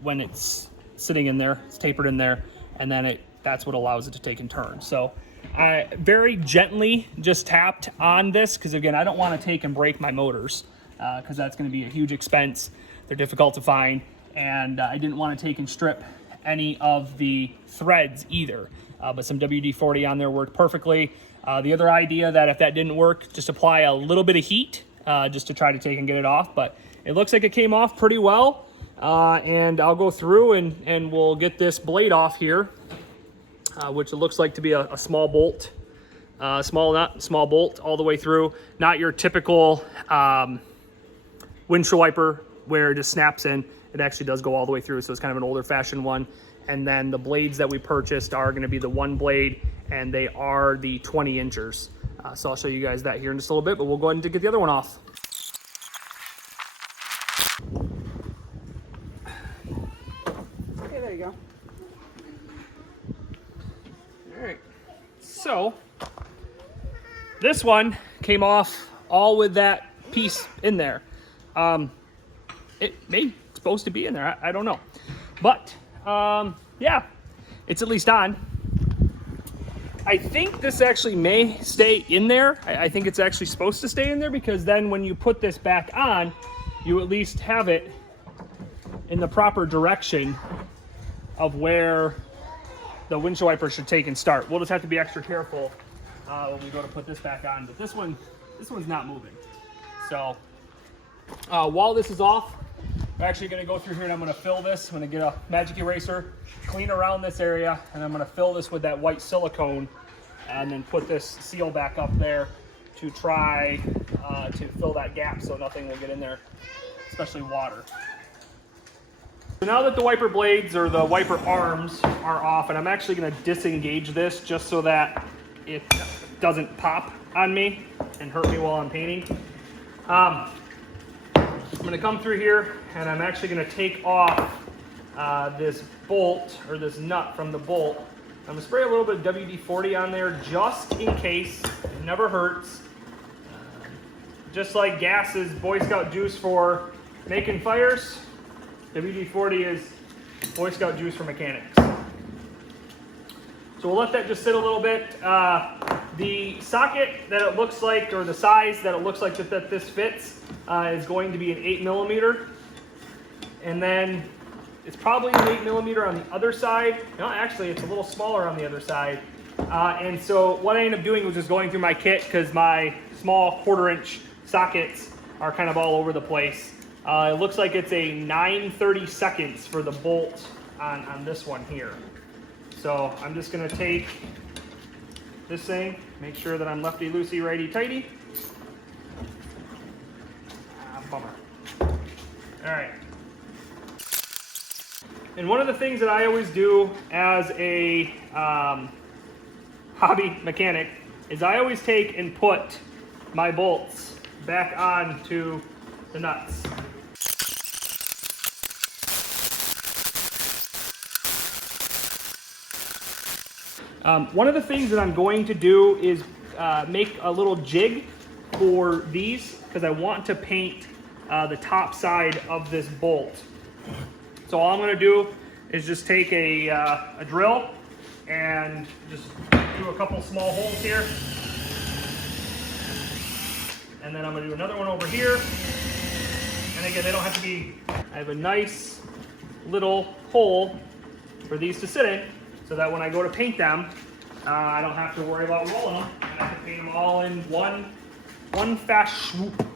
when it's sitting in there, it's tapered in there, and then that's what allows it to take and turn. So I very gently just tapped on this, because again, I don't want to take and break my motors, because that's going to be a huge expense. They're difficult to find, and I didn't want to take and strip any of the threads either. But some WD-40 on there worked perfectly. The other idea that if that didn't work, just apply a little bit of heat just to try to take and get it off. But it looks like it came off pretty well. And I'll go through and we'll get this blade off here, which it looks like to be a small bolt. Small bolt all the way through. Not your typical windshield wiper where it just snaps in. It actually does go all the way through, so it's kind of an older fashioned one. And then the blades that we purchased are going to be the 1 blade, and they are the 20 inchers. So I'll show you guys that here in just a little bit, but we'll go ahead and get the other one off. Okay, there you go. All right, so this one came off all with that piece in there. It may supposed to be in there, I don't know, but yeah, it's at least on. I think this actually may stay in there. I think it's actually supposed to stay in there, because then when you put this back on, you at least have it in the proper direction of where the windshield wiper should take and start. We'll just have to be extra careful when we go to put this back on, but this one's not moving. So while this is off, I'm actually going to go through here and I'm going to fill this. I'm going to get a magic eraser, clean around this area, and I'm going to fill this with that white silicone and then put this seal back up there to try to fill that gap so nothing will get in there, especially water. So now that the wiper blades or the wiper arms are off, and I'm actually going to disengage this just so that it doesn't pop on me and hurt me while I'm painting. I'm going to come through here and I'm actually going to take off this bolt or this nut from the bolt. I'm going to spray a little bit of WD-40 on there just in case. It never hurts. Just like gas is Boy Scout juice for making fires, WD-40 is Boy Scout juice for mechanics. So we'll let that just sit a little bit. The socket that it looks like, or the size that it looks like that this fits, is going to be an 8mm. And then it's probably an 8mm on the other side. No, actually it's a little smaller on the other side. And so what I ended up doing was just going through my kit because my small 1/4" sockets are kind of all over the place. It looks like it's a 9/32 for the bolt on this one here. So I'm just going to take this thing, make sure that I'm lefty loosey, righty tighty. Bummer. All right. And one of the things that I always do as a hobby mechanic is I always take and put my bolts back onto the nuts. One of the things that I'm going to do is make a little jig for these because I want to paint the top side of this bolt. So all I'm going to do is just take a drill and just do a couple small holes here. And then I'm going to do another one over here. And again, they don't have to be, I have a nice little hole for these to sit in so that when I go to paint them, I don't have to worry about rolling them. And I can paint them all in one fast swoop.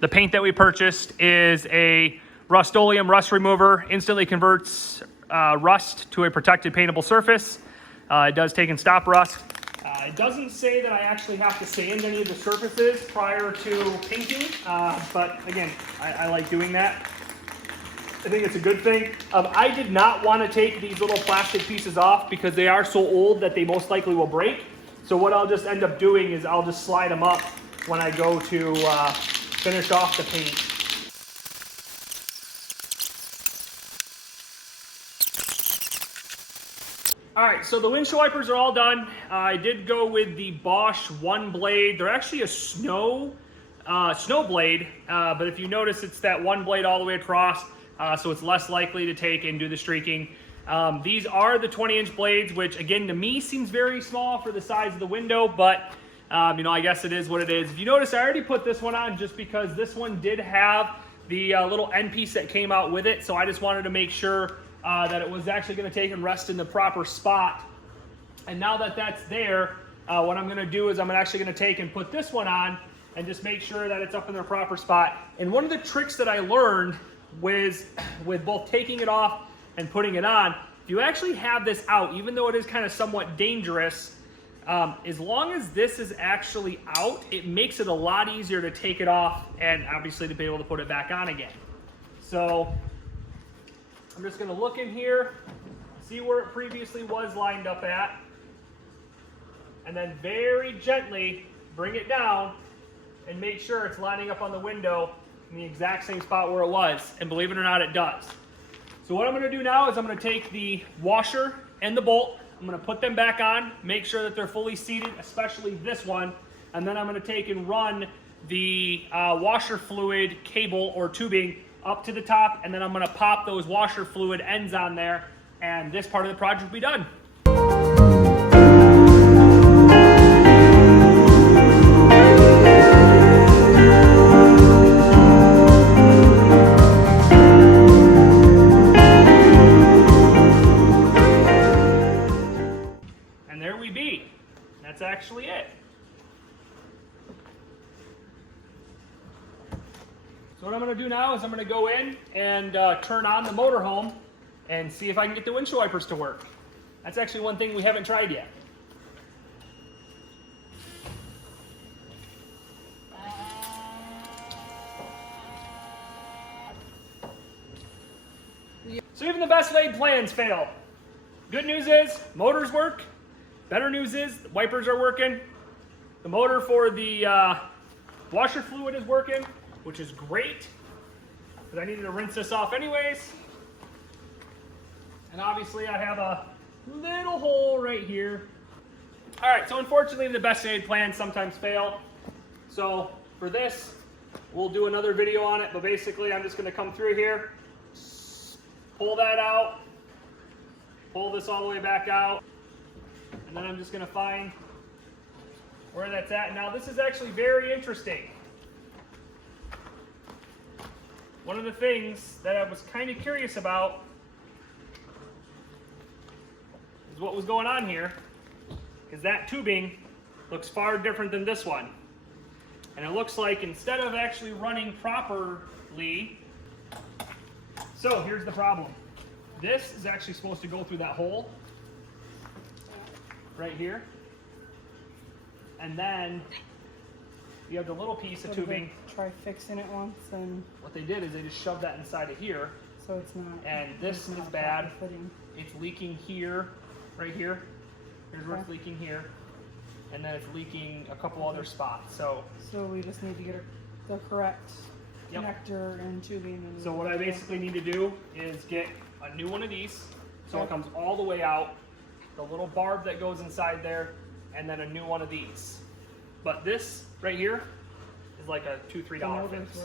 The paint that we purchased is a Rust-Oleum rust remover. Instantly converts rust to a protected paintable surface. It does take and stop rust. It doesn't say that I actually have to sand any of the surfaces prior to painting, but again, I like doing that. I think it's a good thing. I did not want to take these little plastic pieces off because they are so old that they most likely will break. So what I'll just end up doing is I'll just slide them up when I go to finish off the paint. All right, so the windshield wipers are all done. I did go with the Bosch 1 blade. They're actually a snow blade, but if you notice, it's that 1 blade all the way across, so it's less likely to take and do the streaking. These are the 20-inch blades, which again, to me, seems very small for the size of the window, but you know, I guess it is what it is. If you notice, I already put this one on just because this one did have the little end piece that came out with it, so I just wanted to make sure that it was actually going to take and rest in the proper spot. And now that that's there, what I'm going to do is I'm actually going to take and put this one on and just make sure that it's up in the proper spot. And one of the tricks that I learned was with both taking it off and putting it on, if you actually have this out, even though it is kind of somewhat dangerous, as long as this is actually out, it makes it a lot easier to take it off and obviously to be able to put it back on again. So I'm just going to look in here, see where it previously was lined up at, and then very gently bring it down and make sure it's lining up on the window in the exact same spot where it was. And believe it or not, it does. So what I'm going to do now is I'm going to take the washer and the bolt, I'm going to put them back on, make sure that they're fully seated, especially this one, and then I'm going to take and run the washer fluid cable or tubing up to the top, and then I'm going to pop those washer fluid ends on there, and this part of the project will be done. And there we be. That's actually it. So what I'm going to do now is I'm going to go in and turn on the motorhome and see if I can get the windshield wipers to work. That's actually one thing we haven't tried yet. So even the best laid plans fail. Good news is motors work. Better news is the wipers are working. The motor for the washer fluid is working, which is great, but I needed to rinse this off anyways. And obviously I have a little hole right here. All right, so unfortunately the best laid plans sometimes fail. So for this, we'll do another video on it, but basically I'm just gonna come through here, pull that out, pull this all the way back out, and then I'm just gonna find where that's at. Now this is actually very interesting. One of the things that I was kind of curious about is what was going on here, because that tubing looks far different than this one. And it looks like instead of actually running properly, so here's the problem. This is actually supposed to go through that hole right here. And then you have the little piece of tubing. Try fixing it once, and what they did is they just shoved that inside of here. So it's not. And this is bad. It's leaking here, right here. Here's where it's leaking here. And then it's leaking a couple other spots. So we just need to get the correct connector and tubing. And so what I basically need to do is get a new one of these. So it comes all the way out, the little barb that goes inside there, and then a new one of these. But this right here is like a $2-3 fix.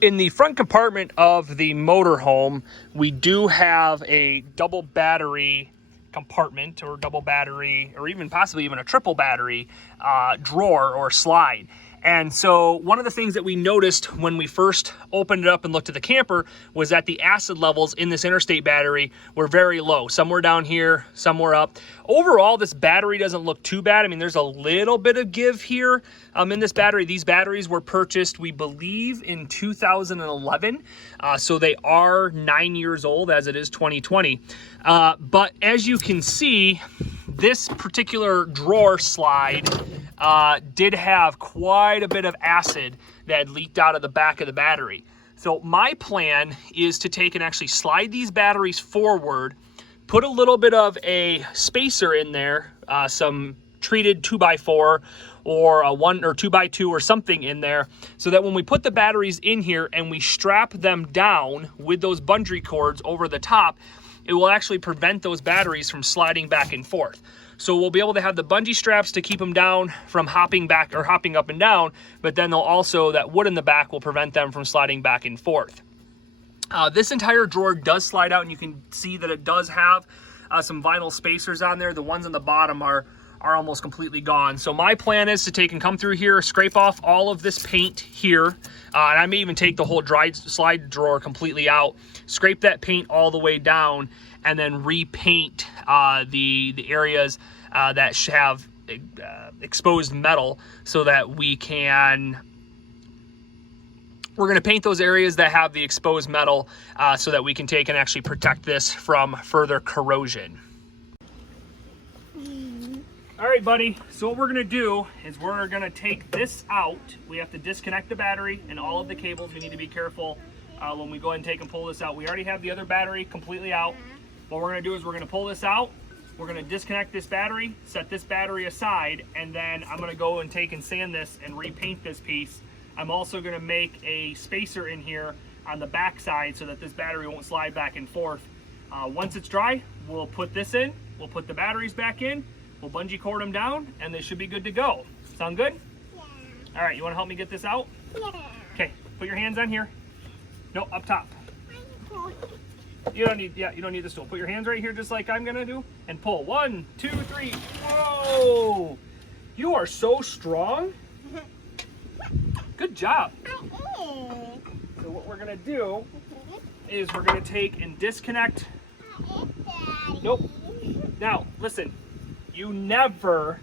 In the front compartment of the motorhome, we do have a double battery compartment, or double battery, or even possibly even a triple battery drawer or slide. And so one of the things that we noticed when we first opened it up and looked at the camper was that the acid levels in this interstate battery were very low. Some were down here, some were up. Overall, this battery doesn't look too bad. I mean, there's a little bit of give here in this battery. These batteries were purchased, we believe, in 2011. So they are 9 years old, as it is 2020. But as you can see, this particular drawer slide did have quite a bit of acid that had leaked out of the back of the battery. So my plan is to take and actually slide these batteries forward, put a little bit of a spacer in there, some treated 2x4 or a 1 or 2x2 or something in there, so that when we put the batteries in here and we strap them down with those bungee cords over the top, it will actually prevent those batteries from sliding back and forth. So we'll be able to have the bungee straps to keep them down from hopping back or hopping up and down, but then they'll also, that wood in the back will prevent them from sliding back and forth. This entire drawer does slide out, and you can see that it does have some vinyl spacers on there. The ones on the bottom are almost completely gone. So my plan is to take and come through here, scrape off all of this paint here, and I may even take the whole dry slide drawer completely out, scrape that paint all the way down, and then repaint the areas that have exposed metal, so that we're going to paint those areas that have the exposed metal so that we can take and actually protect this from further corrosion. All right, buddy, so what we're gonna do is we're gonna take this out. We have to disconnect the battery and all of the cables. We need to be careful when we go ahead and take and pull this out. We already have the other battery completely out. What we're gonna do is we're gonna pull this out. We're gonna disconnect this battery, set this battery aside, and then I'm gonna go and take and sand this and repaint this piece. I'm also gonna make a spacer in here on the back side so that this battery won't slide back and forth. Once it's dry, we'll put this in, we'll put the batteries back in, we'll bungee cord them down, and they should be good to go. Sound good? Yeah. All right, you wanna help me get this out? Yeah. Okay, put your hands on here. No, up top. You don't need this tool. Put your hands right here just like I'm gonna do, and pull. 1, 2, 3. Whoa! You are so strong. Good job. So what we're gonna do is we're gonna take and disconnect. Nope. Now, listen. You never,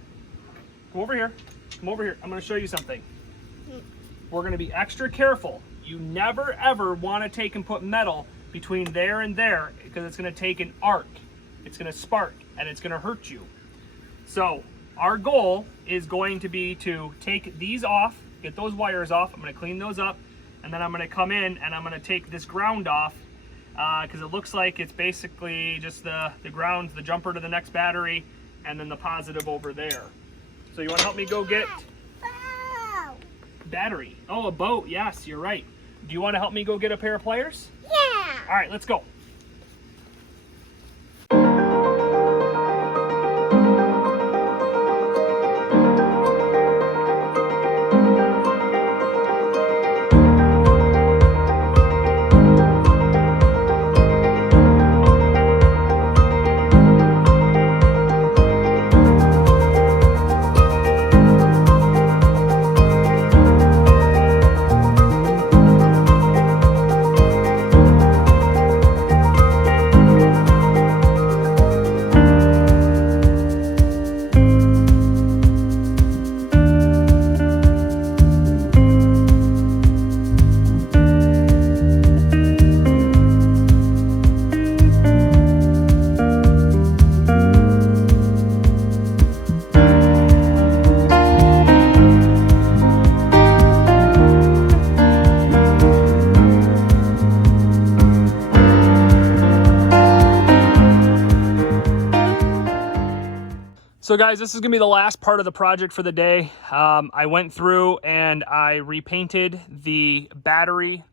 come over here. Come over here. I'm gonna show you something. We're gonna be extra careful. You never ever wanna take and put metal between there and there, because it's gonna take an arc. It's gonna spark and it's gonna hurt you. So our goal is going to be to take these off, get those wires off. I'm gonna clean those up, and then I'm gonna come in and I'm gonna take this ground off, because it looks like it's basically just the ground, the jumper to the next battery, and then the positive over there. So you want to help me go get battery? Oh, a boat. Yes, you're right. Do you want to help me go get a pair of pliers? Yeah. All right, let's go. So guys, this is gonna be the last part of the project for the day. I went through and I repainted the battery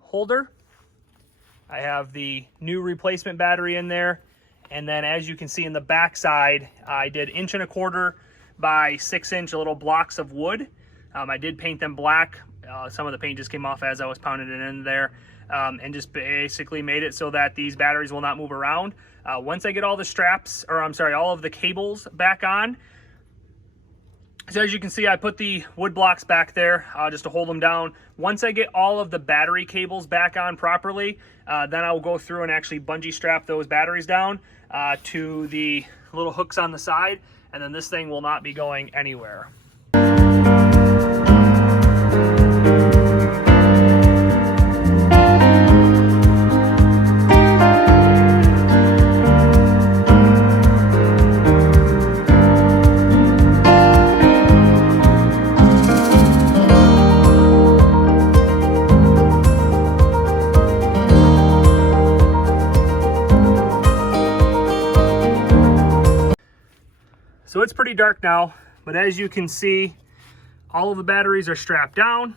holder. I have the new replacement battery in there. And then as you can see in the back side, I did 1.25 inch by 6 inch little blocks of wood. I did paint them black. Some of the paint just came off as I was pounding it in there. And just basically made it so that these batteries will not move around. Once I get all the straps, or I'm sorry, all of the cables back on, so as you can see, I put the wood blocks back there just to hold them down. Once I get all of the battery cables back on properly, then I will go through and actually bungee strap those batteries down to the little hooks on the side, and then this thing will not be going anywhere. So it's pretty dark now, but as you can see, all of the batteries are strapped down.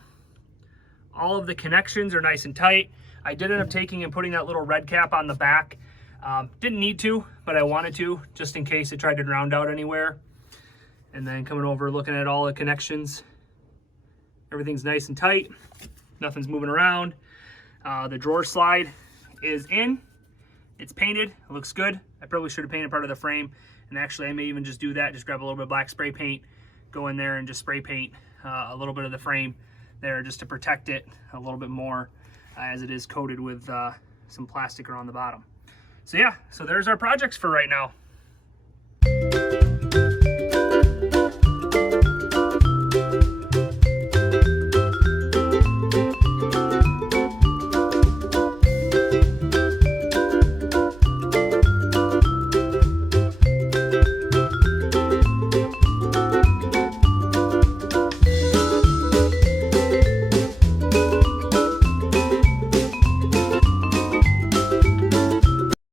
All of the connections are nice and tight. I did end up taking and putting that little red cap on the back. Didn't need to, but I wanted to, just in case it tried to round out anywhere. And then coming over, looking at all the connections. Everything's nice and tight. Nothing's moving around. The drawer slide is in. It's painted, it looks good. I probably should have painted part of the frame. And actually, I may even just do that, just grab a little bit of black spray paint, go in there and just spray paint a little bit of the frame there just to protect it a little bit more as it is coated with some plastic around the bottom. So yeah, so there's our projects for right now.